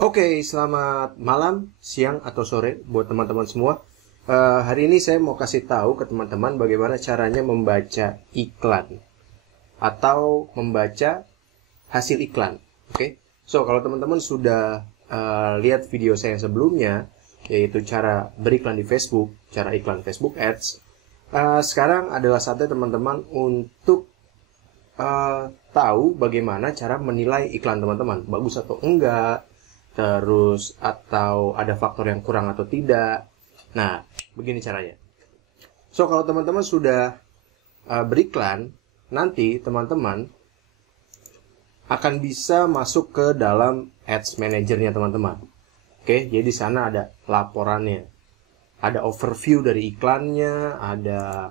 Oke, selamat malam, siang, atau sore buat teman-teman semua. Hari ini saya mau kasih tahu ke teman-teman bagaimana caranya membaca iklan atau membaca hasil iklan. Oke, so kalau teman-teman sudah lihat video saya yang sebelumnya, yaitu cara beriklan di Facebook, cara iklan Facebook Ads, sekarang adalah saatnya teman-teman untuk tahu bagaimana cara menilai iklan teman-teman, bagus atau enggak, terus atau ada faktor yang kurang atau tidak. Nah, begini caranya. So, kalau teman-teman sudah beriklan, nanti teman-teman akan bisa masuk ke dalam Ads Manager-nya teman-teman. Oke, jadi di sana ada laporannya, ada overview dari iklannya, ada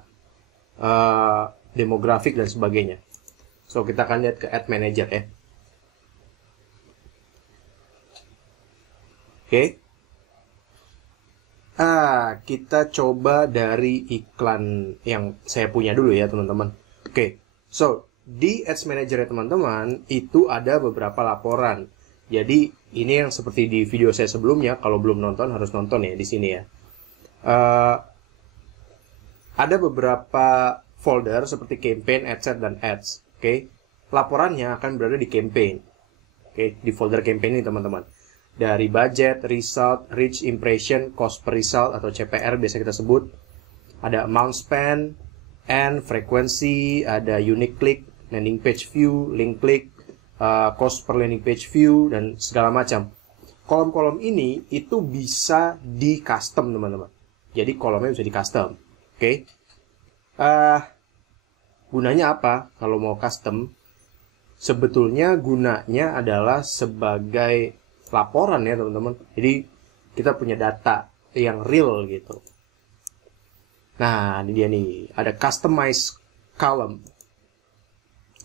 demografik dan sebagainya. So, kita akan lihat ke Ad Manager ya. Oke. Kita coba dari iklan yang saya punya dulu ya, teman-teman. Oke. So, di Ads Manager ya, teman-teman, itu ada beberapa laporan. Jadi, ini yang seperti di video saya sebelumnya, kalau belum nonton harus nonton ya di sini ya. Ada beberapa folder seperti campaign, adset, dan ads. Oke. Laporannya akan berada di campaign. Oke, di folder campaign ini, teman-teman. Dari budget, result, reach, impression, cost per result atau CPR biasa kita sebut. Ada amount spend, and frequency, ada unique click, landing page view, link click, cost per landing page view, dan segala macam. Kolom-kolom ini itu bisa di custom, teman-teman. Jadi kolomnya bisa di custom. Oke. Gunanya apa kalau mau custom? Sebetulnya gunanya adalah sebagai laporan ya, teman-teman. Jadi kita punya data yang real gitu. Nah, ini dia nih, ada customize column.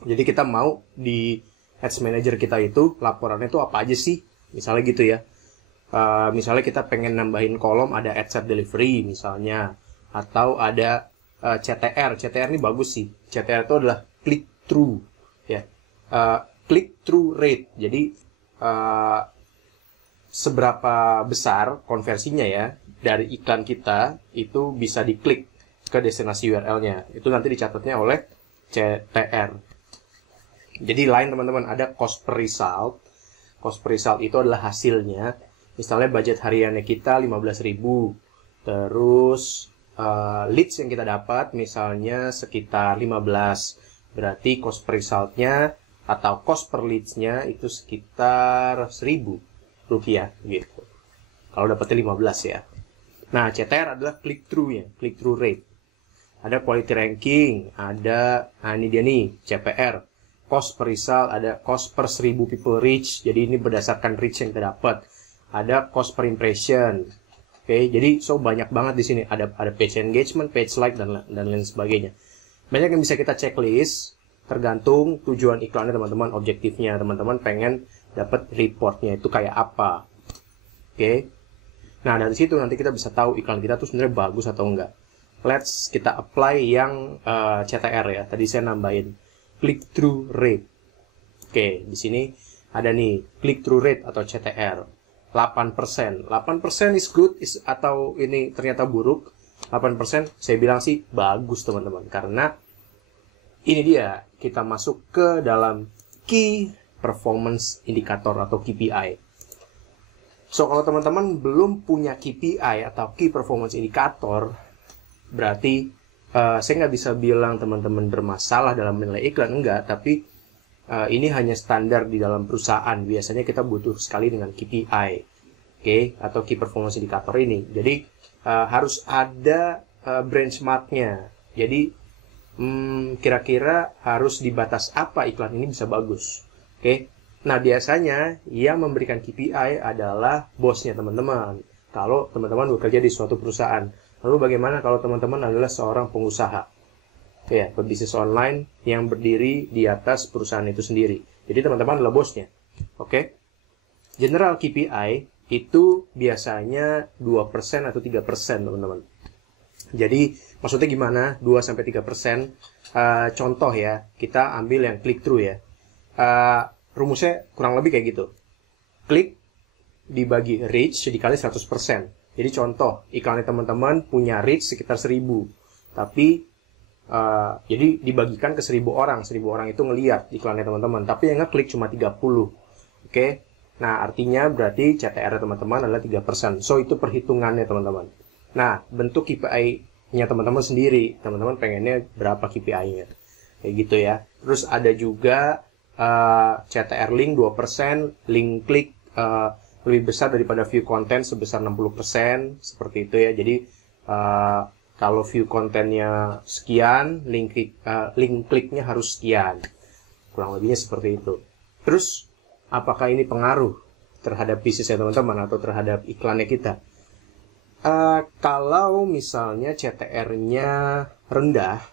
Jadi kita mau di Ads Manager kita itu laporannya itu apa aja sih? Misalnya gitu ya. Misalnya kita pengen nambahin kolom ada adset delivery misalnya, atau ada CTR. CTR ini bagus sih. CTR itu adalah click through ya. Click through rate. Jadi seberapa besar konversinya ya dari iklan kita itu bisa diklik ke destinasi URL-nya. Itu nanti dicatatnya oleh CTR. Jadi lain, teman-teman, ada cost per result. Cost per result itu adalah hasilnya. Misalnya budget hariannya kita 15.000. Terus leads yang kita dapat misalnya sekitar 15. Berarti cost per result-nya atau cost per leads-nya itu sekitar 1.000 rupiah gitu. Kalau dapatnya 15 ya. Nah, CTR adalah click through-nya, click through rate. Ada quality ranking, ada, nah ini dia nih, CPR. Cost per result, ada cost per 1.000 people reach. Jadi ini berdasarkan reach yang kita dapat. Ada cost per impression. Oke, jadi so banyak banget di sini. Ada page engagement, page like, dan lain sebagainya. Banyak yang bisa kita checklist, tergantung tujuan iklannya teman-teman, objektifnya teman-teman pengen dapat reportnya itu kayak apa. Oke. Nah, dari situ nanti kita bisa tahu iklan kita tuh sebenarnya bagus atau enggak. Let's kita apply yang CTR ya. Tadi saya nambahin click through rate. Oke, di sini ada nih click through rate atau CTR 8%. 8% is good atau ini ternyata buruk. 8% saya bilang sih bagus, teman-teman, karena ini dia kita masuk ke dalam key performance indicator atau KPI. So, kalau teman-teman belum punya KPI atau key performance indicator, berarti saya nggak bisa bilang teman-teman bermasalah dalam menilai iklan, enggak, tapi ini hanya standar di dalam perusahaan. Biasanya kita butuh sekali dengan KPI, oke, atau key performance indicator ini. Jadi harus ada benchmarknya. Jadi kira-kira harus di batas apa iklan ini bisa bagus. Oke. Nah, biasanya yang memberikan KPI adalah bosnya teman-teman. Kalau teman-teman bekerja di suatu perusahaan. Lalu bagaimana kalau teman-teman adalah seorang pengusaha? Ya, pebisnis online yang berdiri di atas perusahaan itu sendiri. Jadi teman-teman adalah bosnya. Oke. General KPI itu biasanya 2% atau 3%, teman-teman. Jadi maksudnya gimana? 2-3%. Contoh ya, kita ambil yang click through ya. Rumusnya kurang lebih kayak gitu. Klik, dibagi reach dikali 100%. Jadi contoh, iklannya teman-teman punya reach sekitar 1000. Tapi, jadi dibagikan ke 1000 orang. 1000 orang itu ngeliat iklannya teman-teman. Tapi yang ngeklik cuma 30. Oke? Nah, artinya berarti CTR teman-teman adalah 3%. So, itu perhitungannya teman-teman. Nah, bentuk KPI-nya teman-teman sendiri. Teman-teman pengennya berapa KPI-nya. Kayak gitu ya. Terus ada juga CTR link 2%, link klik lebih besar daripada view konten sebesar 60%, seperti itu ya. Jadi kalau view kontennya sekian, link kliknya harus sekian. Kurang lebihnya seperti itu. Terus apakah ini pengaruh terhadap bisnisnya teman-teman atau terhadap iklannya kita? Kalau misalnya CTR-nya rendah,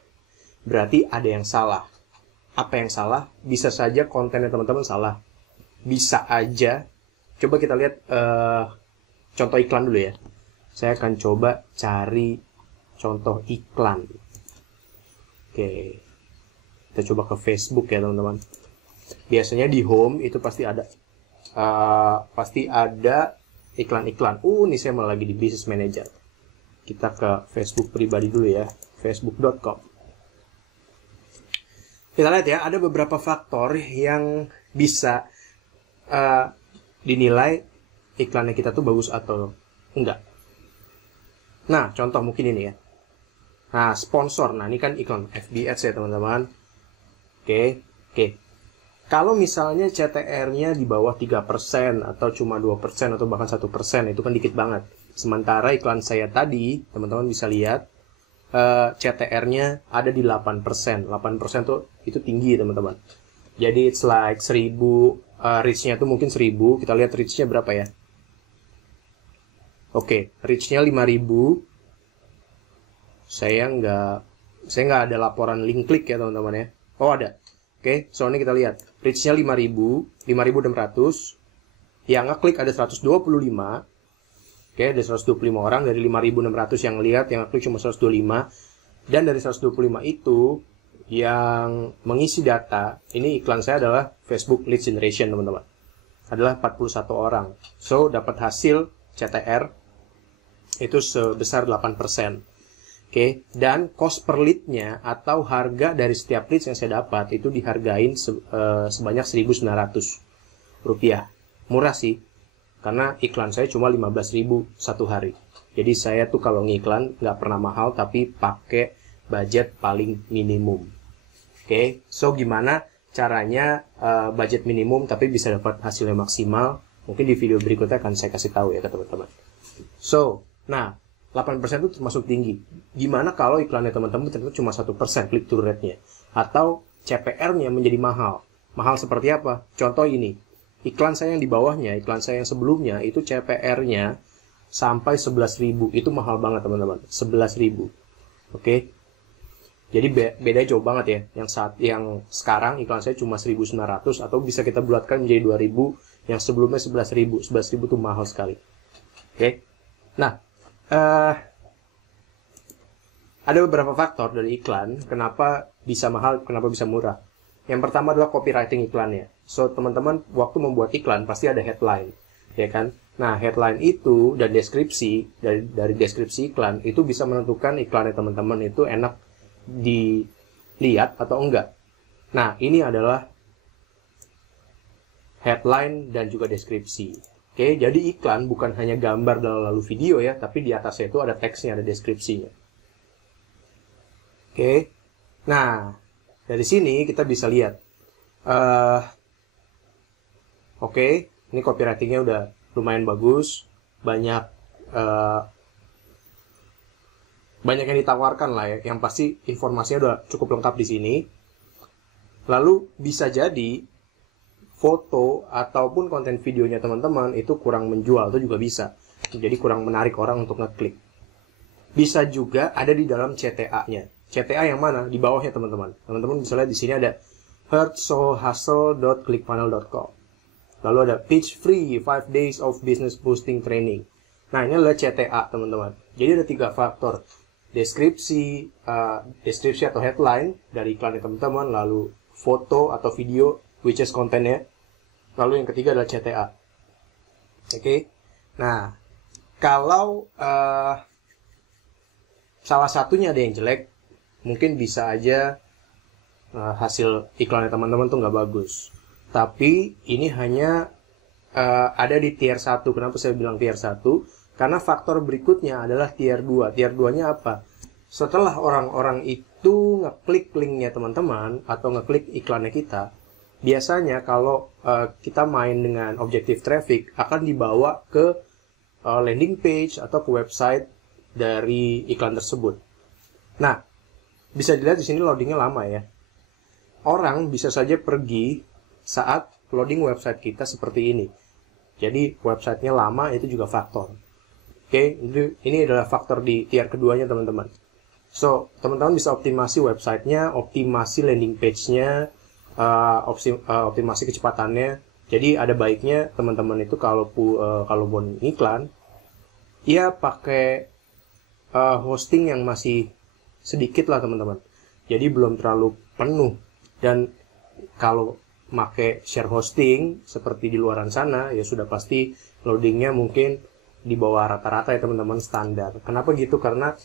berarti ada yang salah. Apa yang salah? Bisa saja kontennya teman-teman salah. Bisa aja. Coba kita lihat contoh iklan dulu ya. Saya akan coba cari contoh iklan. Oke. Kita coba ke Facebook ya teman-teman. Biasanya di home itu pasti ada iklan-iklan. Ini saya malah lagi di Business Manager. Kita ke Facebook pribadi dulu ya. Facebook.com. Kita lihat ya, ada beberapa faktor yang bisa dinilai iklannya kita tuh bagus atau enggak. Nah, contoh mungkin ini ya. Nah, sponsor. Nah, ini kan iklan FB Ads ya, teman-teman. Oke. Kalau misalnya CTR-nya di bawah 3% atau cuma 2% atau bahkan 1%, itu kan dikit banget. Sementara iklan saya tadi, teman-teman bisa lihat, CTR-nya ada di 8%. 8% tuh itu tinggi, teman-teman. Jadi it's like 1000, reach-nya tuh mungkin 1000. Kita lihat reach-nya berapa ya. Oke, reach-nya 5000. Saya nggak ada laporan link klik ya, teman-teman ya. Oh, ada. Oke, soalnya kita lihat. Reach-nya 5.600. Yang ngeklik ada 125. Oke, ada 125 orang. Dari 5.600 yang lihat, yang ngeklik cuma 125. Dan dari 125 itu, yang mengisi data, ini iklan saya adalah Facebook Lead Generation, teman-teman. Adalah 41 orang. So, dapat hasil CTR itu sebesar 8%. Oke, dan cost per lead-nya atau harga dari setiap lead yang saya dapat itu dihargain sebanyak Rp1.900. Murah sih, karena iklan saya cuma 15.000 satu hari. Jadi saya tuh kalau ngiklan nggak pernah mahal, tapi pakai budget paling minimum. Oke, so gimana caranya budget minimum tapi bisa dapat hasilnya maksimal? Mungkin di video berikutnya akan saya kasih tahu ya ke teman-teman. So, nah, 8% itu termasuk tinggi. Gimana kalau iklannya teman-teman ternyata cuma 1% click-through rate-nya? Atau CPR-nya menjadi mahal? Mahal seperti apa? Contoh ini. Iklan saya yang di bawahnya, iklan saya yang sebelumnya, itu CPR-nya sampai 11.000. Itu mahal banget, teman-teman. 11.000. Oke? Jadi beda jauh banget ya. Yang sekarang iklan saya cuma 1.900 atau bisa kita bulatkan menjadi 2.000. Yang sebelumnya 11.000. 11.000 itu mahal sekali. Oke? Nah, ada beberapa faktor dari iklan, kenapa bisa mahal, kenapa bisa murah. Yang pertama adalah copywriting iklannya. So, teman-teman, waktu membuat iklan, pasti ada headline, ya kan? Nah, headline itu dan deskripsi, dari deskripsi iklan, itu bisa menentukan iklannya teman-teman itu enak dilihat atau enggak. Nah, ini adalah headline dan juga deskripsi. Oke, jadi iklan bukan hanya gambar dan lalu video ya, tapi di atasnya itu ada teksnya, ada deskripsinya. Oke, nah dari sini kita bisa lihat. Oke, ini copywritingnya udah lumayan bagus, banyak yang ditawarkan lah ya. Yang pasti informasinya udah cukup lengkap di sini. Lalu bisa jadi foto ataupun konten videonya teman-teman itu kurang menjual, itu juga bisa. Jadi kurang menarik orang untuk ngeklik. Bisa juga ada di dalam CTA-nya. CTA yang mana? Di bawahnya teman-teman. Teman-teman bisa lihat di sini ada heartsoulhustle.clickfunnels.com. Lalu ada pitch free 5 days of business boosting training. Nah, ini adalah CTA teman-teman. Jadi ada 3 faktor. Deskripsi atau headline dari iklannya teman-teman, lalu foto atau video which is kontennya. Lalu yang ketiga adalah CTA. Oke. Nah, kalau salah satunya ada yang jelek, mungkin bisa aja hasil iklannya teman-teman tuh nggak bagus. Tapi ini hanya ada di tier 1. Kenapa saya bilang tier 1? Karena faktor berikutnya adalah tier 2. Tier 2-nya apa? Setelah orang-orang itu ngeklik linknya teman-teman atau ngeklik iklannya kita, biasanya kalau kita main dengan objektif traffic akan dibawa ke landing page atau ke website dari iklan tersebut. Nah, bisa dilihat di sini loadingnya lama ya. Orang bisa saja pergi saat loading website kita seperti ini. Jadi websitenya lama itu juga faktor. Oke, ini adalah faktor di tier keduanya teman-teman. So, teman-teman bisa optimasi websitenya, optimasi landing page-nya, optimasi kecepatannya. Jadi ada baiknya teman-teman itu kalau mau iklan, ya pakai hosting yang masih sedikit lah teman-teman. Jadi belum terlalu penuh. Dan kalau pakai share hosting seperti di luaran sana, ya sudah pasti loadingnya mungkin di bawah rata-rata ya teman-teman, standar. Kenapa gitu? Karena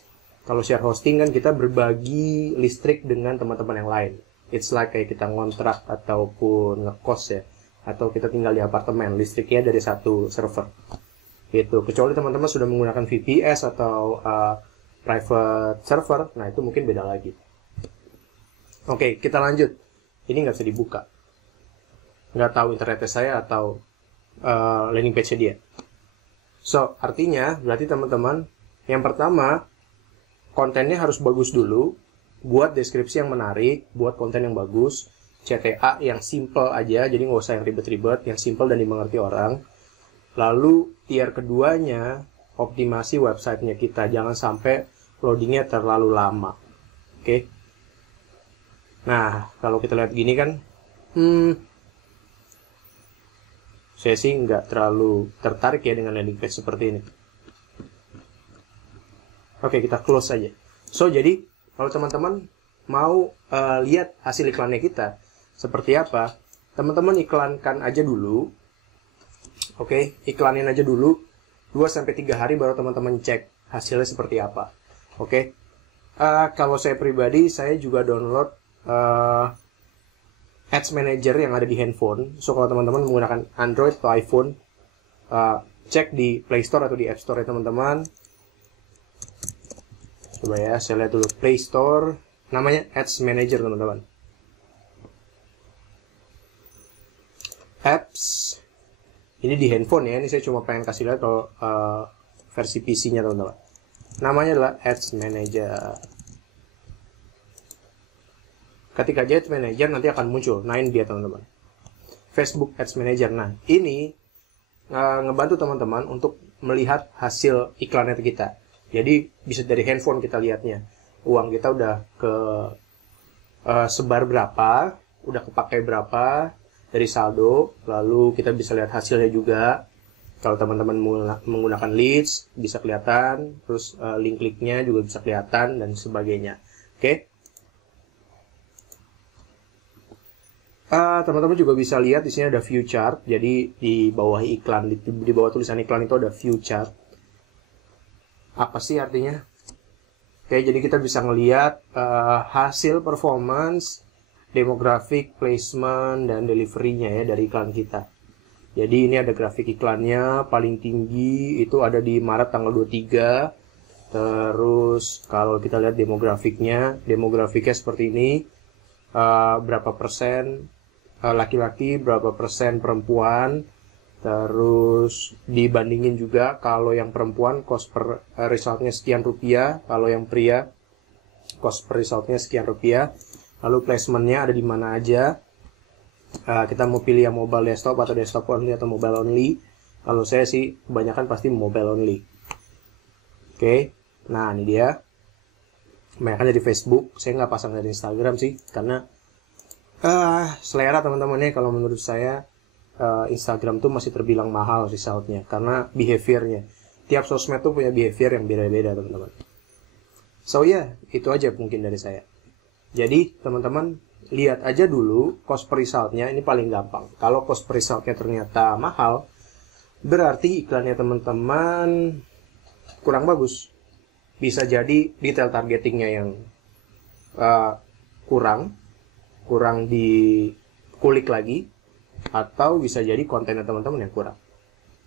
kalau share hosting kan kita berbagi listrik dengan teman-teman yang lain. It's like kayak kita ngontrak ataupun ngekos ya, atau kita tinggal di apartemen, listriknya dari satu server gitu. Kecuali teman-teman sudah menggunakan VPS atau private server, nah itu mungkin beda lagi. Oke, kita lanjut. Ini nggak bisa dibuka, nggak tahu internetnya saya atau landing page-nya dia. So, artinya berarti teman-teman, yang pertama kontennya harus bagus dulu, buat deskripsi yang menarik, buat konten yang bagus, CTA yang simple aja, jadi nggak usah yang ribet-ribet, yang simple dan dimengerti orang. Lalu tier keduanya, optimasi websitenya kita, jangan sampai loadingnya terlalu lama. Oke. Nah, kalau kita lihat gini kan, saya sih nggak terlalu tertarik ya dengan landing page seperti ini. Oke, kita close aja. So, jadi kalau teman-teman mau lihat hasil iklannya kita seperti apa, teman-teman iklankan aja dulu. Oke, iklanin aja dulu 2-3 hari baru teman-teman cek hasilnya seperti apa. Oke. Kalau saya pribadi, saya juga download Ads Manager yang ada di handphone. So, kalau teman-teman menggunakan Android atau iPhone, cek di Play Store atau di App Store ya teman-teman. Coba ya, saya lihat dulu Play Store. Namanya Ads Manager teman-teman. Apps. Ini di handphone ya, ini saya cuma pengen kasih lihat kalau versi PC-nya teman-teman. Namanya adalah Ads Manager. Ketika aja Ads Manager nanti akan muncul, nah ini dia teman-teman. Facebook Ads Manager. Nah, ini ngebantu teman-teman untuk melihat hasil iklannya kita. Jadi bisa dari handphone kita lihatnya. Uang kita udah ke sebar berapa, udah kepakai berapa dari saldo, lalu kita bisa lihat hasilnya juga. Kalau teman-teman menggunakan leads bisa kelihatan, terus link-linknya juga bisa kelihatan dan sebagainya. Oke. Teman-teman juga bisa lihat di sini ada view chart. Jadi di bawah iklan, di bawah tulisan iklan itu ada view chart. Apa sih artinya? Oke, jadi kita bisa ngelihat hasil performance, demographic, placement, dan delivery-nya ya dari iklan kita. Jadi ini ada grafik iklannya, paling tinggi itu ada di Maret tanggal 23. Terus kalau kita lihat demografiknya seperti ini. Berapa persen laki-laki, berapa persen perempuan. Terus dibandingin juga, kalau yang perempuan cost per resultnya sekian rupiah, kalau yang pria cost per resultnya sekian rupiah. Lalu placementnya ada di mana aja. Kita mau pilih yang mobile desktop atau desktop only atau mobile only. Kalau saya sih kebanyakan pasti mobile only. Oke, nah ini dia. Kebanyakan dari Facebook. Saya nggak pasang dari Instagram sih, karena selera teman-teman ya. Kalau menurut saya Instagram tuh masih terbilang mahal resultnya, karena behaviornya. Tiap sosmed tuh punya behavior yang beda-beda teman-teman. So itu aja mungkin dari saya. Jadi teman-teman lihat aja dulu cost per resultnya, ini paling gampang. Kalau cost per resultnya ternyata mahal, berarti iklannya teman-teman kurang bagus. Bisa jadi detail targetingnya yang kurang dikulik lagi, atau bisa jadi kontennya teman-teman yang kurang.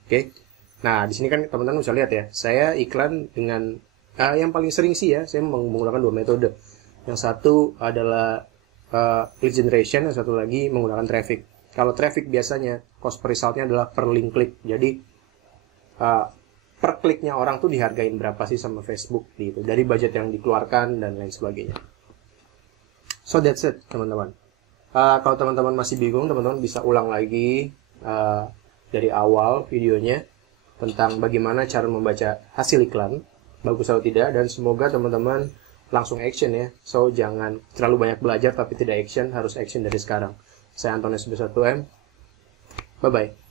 Oke. Nah, di sini kan teman-teman bisa lihat ya, saya iklan dengan yang paling sering sih ya, saya menggunakan 2 metode. Yang satu adalah lead generation, yang satu lagi menggunakan traffic. Kalau traffic biasanya cost per resultnya adalah per link klik. Jadi per kliknya orang tuh dihargain berapa sih sama Facebook gitu, dari budget yang dikeluarkan dan lain sebagainya. So that's it teman-teman. Kalau teman-teman masih bingung, teman-teman bisa ulang lagi dari awal videonya tentang bagaimana cara membaca hasil iklan, bagus atau tidak, dan semoga teman-teman langsung action ya. So jangan terlalu banyak belajar tapi tidak action, harus action dari sekarang. Saya Antonius B1M. Bye bye.